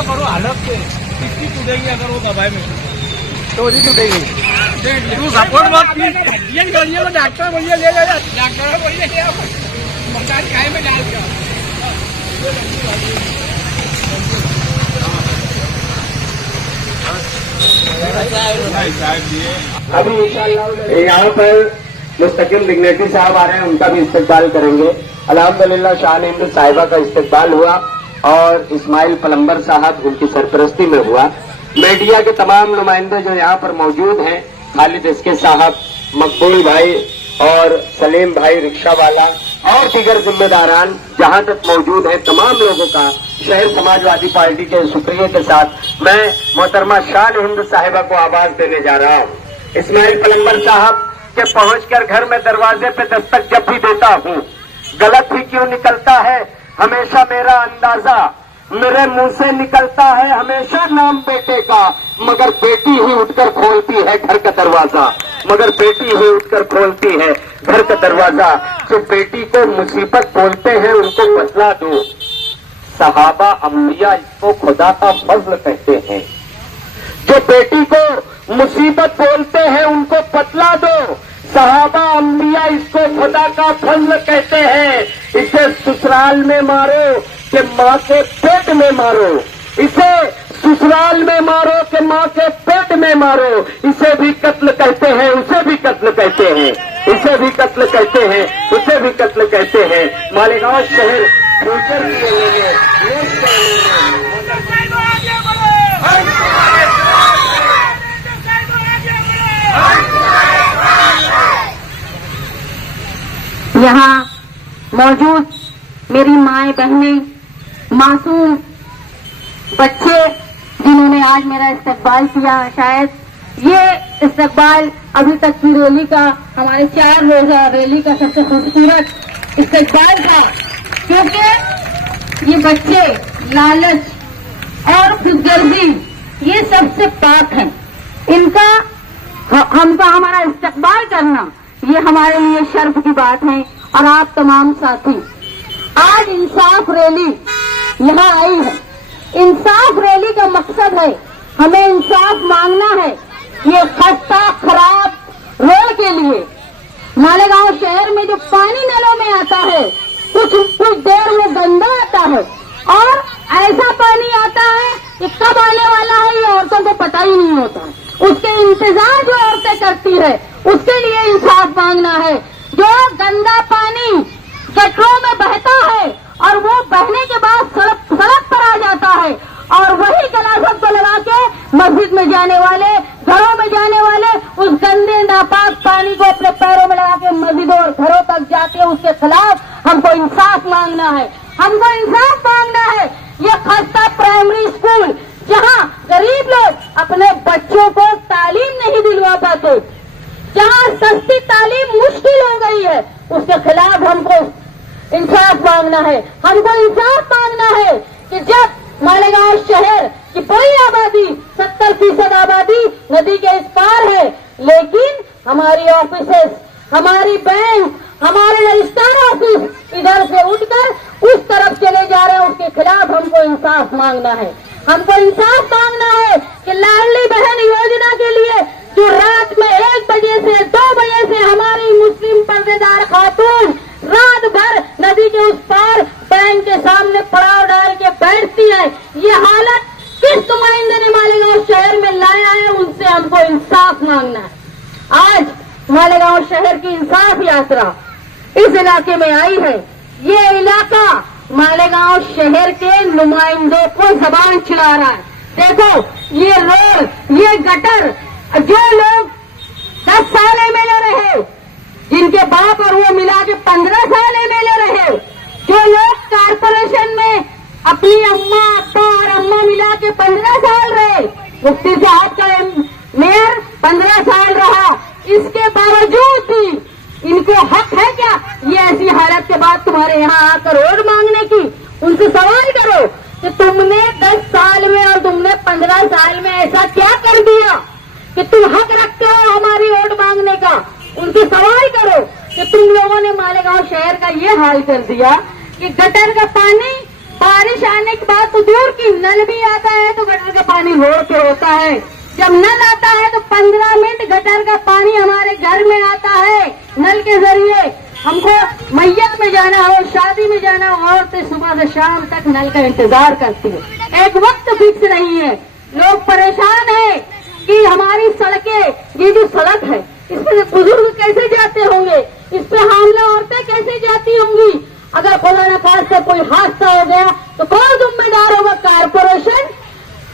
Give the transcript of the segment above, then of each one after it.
तो करो हालत से कितनी टूटेगी अगर वो दबाए में तो नहीं टूटेगी। तू सपोर्ट मत ये गाड़ियों में डॉक्टर बोलिए ले जा डॉक्टर बोलिए ले आओ मकान काय में डाल दिया। अभी यहाँ पर मुस्तकिल डिग्नेटरी साहब आ रहे हैं, उनका भी इस्तकबाल करेंगे। अल्हम्दुलिल्लाह शान हिंद साहिबा का इस्तकबाल हुआ और इस्माइल पलम्बर साहब उनकी सरपरस्ती में हुआ। मीडिया के तमाम नुमाइंदे जो यहाँ पर मौजूद हैं, खालिद इसके साहब, मकबूल भाई और सलीम भाई रिक्शा वाला और दीगर जिम्मेदारान जहाँ तक मौजूद हैं, तमाम लोगों का शहर समाजवादी पार्टी के शुक्रिया के साथ मैं मोहतरमा शान हिंद साहिबा को आवाज देने जा रहा हूँ। इस्माइल पलम्बर साहब के पहुंचकर घर में दरवाजे पे दस्तक जब भी देता हूँ, गलत ही क्यों निकलता है हमेशा मेरा अंदाजा, मेरे मुंह से निकलता है हमेशा नाम बेटे का, मगर बेटी ही उठकर खोलती है घर का दरवाजा, मगर बेटी ही उठकर खोलती है घर का दरवाजा। जो बेटी को मुसीबत बोलते हैं उनको बतला दो, सहाबा अम्बिया इसको खुदा का फजल कहते हैं। जो बेटी को मुसीबत बोलते हैं उनको बतला दो, सहाबा अम्बिया इसको खुदा का फजल कहते हैं। इसे ससुराल में मारो कि माँ के पेट में मारो, इसे ससुराल में मारो कि माँ के पेट में मारो, इसे भी कत्ल कहते हैं, उसे भी कत्ल कहते हैं, इसे भी कत्ल कहते हैं, उसे भी कत्ल कहते हैं। मालेगांव शहर फ्यूचर के लिए यहाँ मौजूद मेरी माएँ बहनें, मासूम बच्चे जिन्होंने आज मेरा इस्तकबाल किया, शायद ये इस्तकबाल अभी तक की रैली का, हमारे 4 रोजा रैली का सबसे खूबसूरत इस्तकबाल था, क्योंकि ये बच्चे लालच और खुदगर्जी ये सबसे पाक हैं। इनका हमका हमारा इस्तकबाल करना ये हमारे लिए शर्फ की बात है। और आप तमाम साथी, आज इंसाफ रैली यहाँ आई है। इंसाफ रैली का मकसद है हमें इंसाफ मांगना है। ये खस्ता खराब रोड के लिए मालेगांव शहर में जो पानी नलों में आता है, कुछ देर में गंदा आता है और ऐसा पानी आता है कि कब आने वाला है ये औरतों को पता ही नहीं होता। उसके इंतजार जो औरतें करती है उसके लिए इंसाफ मांगना है। जो गंदा पानी गटरों में बहता है और वो बहने के बाद सड़क पर आ जाता है और वही गलासत को लगा के मस्जिद में जाने वाले, घरों में जाने वाले उस गंदे नापाक पानी को अपने पैरों में लगा के मस्जिदों और घरों तक जाते, उसके खिलाफ हमको इंसाफ मांगना है। हमको इंसाफ मांगना है। ये खस्ता प्राइमरी स्कूल जहाँ गरीब लोग अपने बच्चों को तालीम नहीं दिलवा पाते, जहाँ सस्ती तालीम मुश्किल हो गई है, उसके खिलाफ हमको इंसाफ मांगना है। हमको इंसाफ मांगना है कि जब मालेगांव शहर की बड़ी आबादी 70% आबादी नदी के इस पार है, लेकिन हमारी ऑफिसेस, हमारी बैंक, हमारे रजिस्ट्रार ऑफिस इधर से उठकर उस तरफ चले जा रहे हैं, उसके खिलाफ हमको इंसाफ मांगना है। हमको इंसाफ मांगना है कि लाडली बहन योजना के लिए जो रात में 1 बजे से 2 बजे से हमारी मुस्लिम पर्देदार खातून रात भर नदी के उस पार बैंक के सामने पड़ाव डाल के बैठती है, ये हालत किस नुमाइंदे ने मालेगांव शहर में लाया है, उनसे हमको इंसाफ मांगना है। आज मालेगांव शहर की इंसाफ यात्रा इस इलाके में आई है। ये इलाका मालेगांव शहर के नुमाइंदों को जबान छिड़ा रहा है। देखो ये रोड, ये गटर, जो लोग 10 साल एमएलए रहे, जिनके बाप और वो मिला के 15 साल एमएलए रहे, जो लोग कारपोरेशन में अपनी अम्मा, अब्बा और अम्मा मिला के 15 साल रहे, मुफ्ती साहब का मेयर 15 साल रहा, इसके बावजूद भी इनको हक है क्या ये ऐसी हालत के बाद तुम्हारे यहाँ आकर रोड मांगने की? उनसे सवाल करो कि तुमने 10 साल में और तुमने 15 साल में ऐसा क्या कर दिया कि तुम हक रखते हो हमारी वोट मांगने का? उनसे सवाल करो कि तुम लोगों ने मालेगांव शहर का ये हाल कर दिया कि गटर का पानी बारिश आने के बाद तो दूर की, नल भी आता है तो गटर का पानी रोड पे होता है। जब नल आता है तो 15 मिनट गटर का पानी हमारे घर में आता है नल के जरिए। हमको मैयत में जाना हो, शादी में जाना हो, औरतें सुबह से शाम तक नल का इंतजार करती है। एक वक्त फिक्स नहीं है। लोग परेशान है कि हमारी सड़कें, ये जो सड़क है इसमें बुजुर्ग कैसे जाते होंगे, इस पे हामला औरतें कैसे जाती होंगी। अगर खुदा न खास्ता कोई हादसा हो गया तो कौन जिम्मेदार होगा? कारपोरेशन।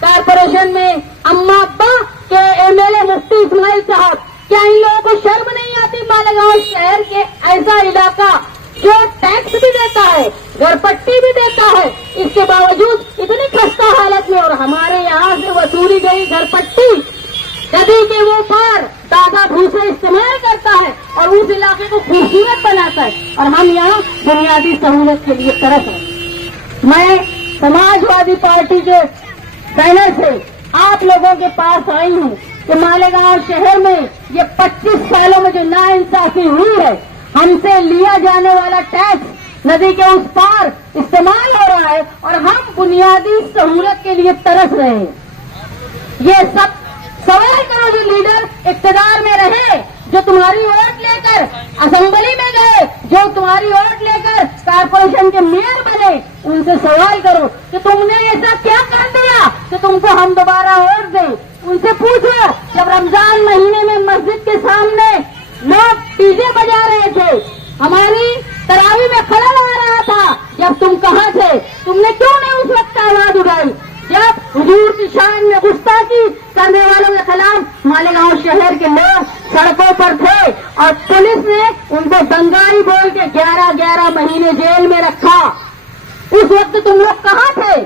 कारपोरेशन में अम्मा अब्बा के एमएलए मुफ्ती इस्माइल साहब, क्या इन लोगों को शर्म नहीं आती? मालेगांव शहर के ऐसा इलाका जो टैक्स भी देता है, घरपट्टी भी देता है, इसके बावजूद इतनी खस्ता हालत में, और हमारे यहाँ से वसूली गई घरपट्टी नदी के वो पार ताजा भूसे इस्तेमाल करता है और उस इलाके को खूबसूरत बनाता है, और हम यहाँ बुनियादी सहूलत के लिए तरस हैं। मैं समाजवादी पार्टी के बैनर से आप लोगों के पास आई हूँ कि मालेगांव शहर में ये 25 सालों में जो नाइंसाफी हुई है, हमसे लिया जाने वाला टैक्स नदी के उस पार इस्तेमाल हो रहा है और हम बुनियादी सहूलत के लिए तरस रहे हैं। ये सब सवाल करो जो लीडर इख्तियार में रहे, जो तुम्हारी वोट लेकर असेंबली में गए, जो तुम्हारी वोट लेकर कारपोरेशन के मेयर बने, उनसे सवाल करो कि तुमने ऐसा क्या कर दिया कि तुमको हम दोबारा वोट दें। उनसे पूछो, जब रमजान महीने में मस्जिद के सामने लोग डीजे बजा रहे थे, हमारी तरावी में खलल आ रहा था, जब तुम कहाँ थे? तुमने क्यों नहीं उस वक्त आवाज उठाई? जब हुजूर की शान में गुस्ताखी करने वालों के खिलाफ मालेगांव शहर के लोग सड़कों पर थे और पुलिस ने उनको दंगाई बोल के 11-11 महीने जेल में रखा, उस वक्त तुम लोग कहाँ थे?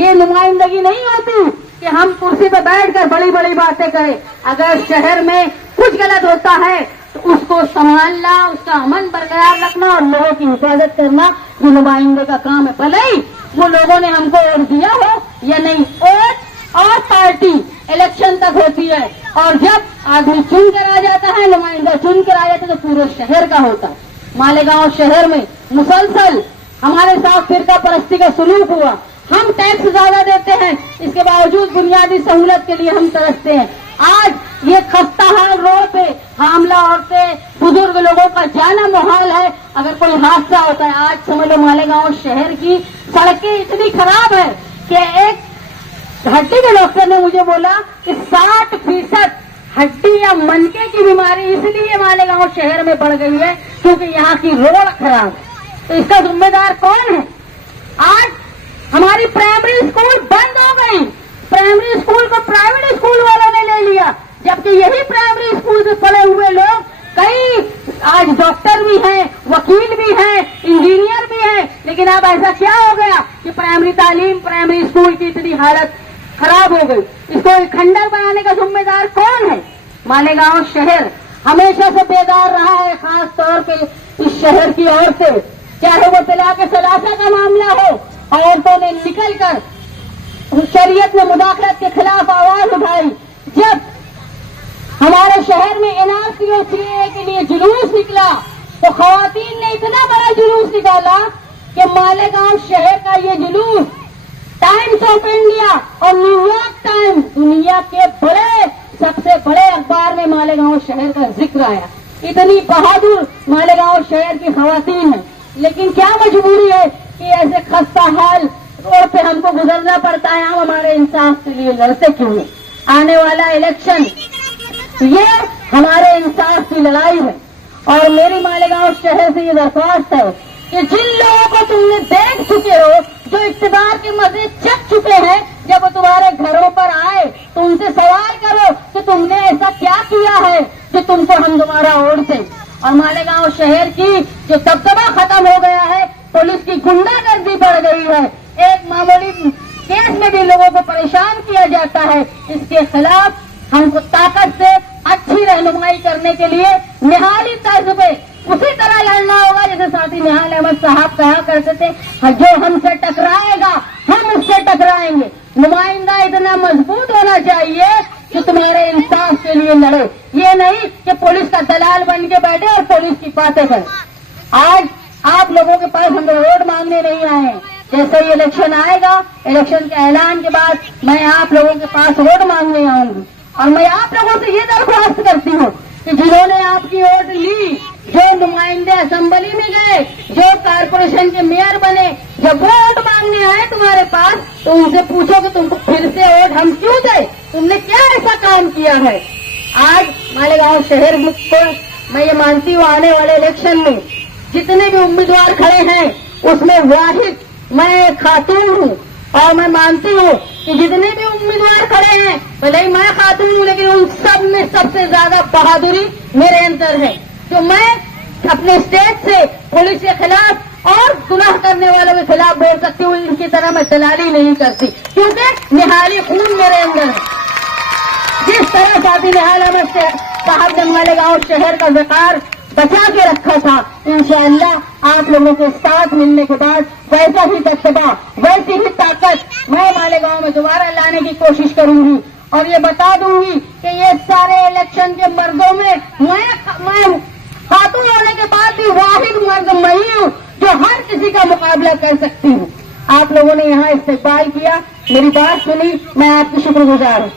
ये नुमाइंदगी नहीं होती कि हम कुर्सी पर बैठकर बड़ी बड़ी बातें करें। अगर शहर में कुछ गलत होता है तो उसको संभालना, उसका अमन बरकरार रखना और लोगों की हिफाजत करना ये नुमाइंदे का काम है। भले ही वो लोगों ने हमको वोट दिया हो या नहीं, वोट और पार्टी इलेक्शन तक होती है, और जब आदमी चुन कर आ जाता है, नुमाइंदा चुन कर आ जाता है, तो पूरे शहर का होता है। मालेगांव शहर में मुसलसल हमारे साथ फिरका परस्ती का सुलूक हुआ। हम टैक्स ज्यादा देते हैं, इसके बावजूद बुनियादी सहूलत के लिए हम तरसते हैं। आज ये खस्ता हाल रोड पे हामला औरतें, बुजुर्ग लोगों का जाना मुहाल है। अगर कोई हादसा होता है, आज समझ लो मालेगांव शहर की सड़कें इतनी खराब है कि एक हड्डी के डॉक्टर ने मुझे बोला कि 60% हड्डी या मनके की बीमारी इसलिए मालेगांव शहर में बढ़ गई है क्योंकि यहाँ की रोड खराब है। तो इसका जिम्मेदार कौन है? आज हमारी प्राइमरी स्कूल बंद हो गई, प्राइमरी स्कूल को प्राइवेट स्कूल वालों ने ले लिया, जबकि यही प्राइमरी स्कूल से पढ़े हुए लोग कई आज डॉक्टर भी हैं, वकील भी हैं, इंजीनियर भी हैं। लेकिन अब ऐसा क्या हो गया कि प्राइमरी तालीम, प्राइमरी स्कूल की इतनी हालत खराब हो गई? इसको खंडर बनाने का जिम्मेदार कौन है? मालेगांव शहर हमेशा से बेदार रहा है, खास तौर पे इस शहर की औरतें, चाहे वो तलाक सलासा का मामला हो, औरतों ने निकलकर शरीयत में मुदाखलत के खिलाफ आवाज उठाई। जब हमारे शहर में एनआरसी के लिए जुलूस निकला तो खवातीन ने इतना बड़ा जुलूस निकाला कि मालेगांव शहर का ये जुलूस टाइम्स ऑफ इंडिया और न्यूयॉर्क टाइम्स, दुनिया के सबसे बड़े अखबार में मालेगांव शहर का जिक्र आया। इतनी बहादुर मालेगांव शहर की खवातीन है, लेकिन क्या मजबूरी है कि ऐसे खस्ता हाल रोड पे हमको गुजरना पड़ता है। हम हमारे इंसाफ के लिए लड़ते क्यों नहीं? आने वाला इलेक्शन ये हमारे इंसाफ की लड़ाई है, और मेरी मालेगांव शहर से ये दरख्वास्त है कि जिन लोगों को तुमने देख चुके हो, जो इख्तियार के मजे चख चुके हैं, जब वो तुम्हारे घरों पर आए तो उनसे सवाल करो कि तुमने ऐसा क्या किया है कि तुमको हम दोबारा वोट दें। और मालेगांव शहर की जो दबदबा खत्म हो गया है, पुलिस की गुंडागर्दी बढ़ गई है, एक मामूली केस में भी लोगों को परेशान किया जाता है। इसके खिलाफ हमको ताकत से अच्छी रहनुमाई करने के लिए निहाली तर्ज पे उसी तरह लड़ना होगा जैसे साथी निहाल अहमद साहब कहा करते थे, जो हमसे टकराएगा हम उससे टकराएंगे। नुमाइंदा इतना मजबूत होना चाहिए जो तुम्हारे इंसाफ के लिए लड़े, ये नहीं कि पुलिस का दलाल बन के बैठे और पुलिस की बातें करे। आज आप लोगों के पास हम वोट मांगने नहीं आए हैं, जैसे ही इलेक्शन आएगा, इलेक्शन के ऐलान के बाद मैं आप लोगों के पास वोट मांगने आऊंगी और मैं आप लोगों से ये दरख्वास्त करती हूँ कि जिन्होंने आपकी वोट ली, जो नुमाइंदे असेंबली में गए, जो कारपोरेशन के मेयर बने, जब वो वोट मांगने आए तुम्हारे पास तो उनसे पूछो कि तुमको फिर से वोट हम क्यों दें, तुमने क्या ऐसा काम किया है। आज मालेगांव शहर को मैं ये मानती हूँ आने वाले इलेक्शन में जितने भी उम्मीदवार खड़े हैं उसमें वाहिद मैं खातून हूँ और मैं मानती हूँ कि जितने भी उम्मीदवार खड़े हैं भले ही मैं खातून हूँ लेकिन उन सब में सबसे ज्यादा बहादुरी मेरे अंदर है। तो मैं अपने स्टेज से पुलिस के खिलाफ और गुनाह करने वालों के खिलाफ बोल सकती हूँ, इनकी तरह मैं दलाली नहीं करती क्योंकि निहाली खून मेरे अंदर है। जिस तरह साथी निहाल अहमद साहब ने मालेगांव शहर का वकार बचा के रखा था, इंशाअल्लाह आप लोगों के साथ मिलने के बाद वैसा ही दबदबा, वैसी ही ताकत मैं मालेगांव में दोबारा लाने की कोशिश करूंगी और ये बता दूंगी कि ये सारे इलेक्शन के मर्दों में मैं खातून होने के बाद भी वाहिद मर्द मैं हूँ जो हर किसी का मुकाबला कर सकती हूँ। आप लोगों ने यहाँ इस्तेमाल किया, मेरी बात सुनी, मैं आपकी शुक्रगुजार हूँ।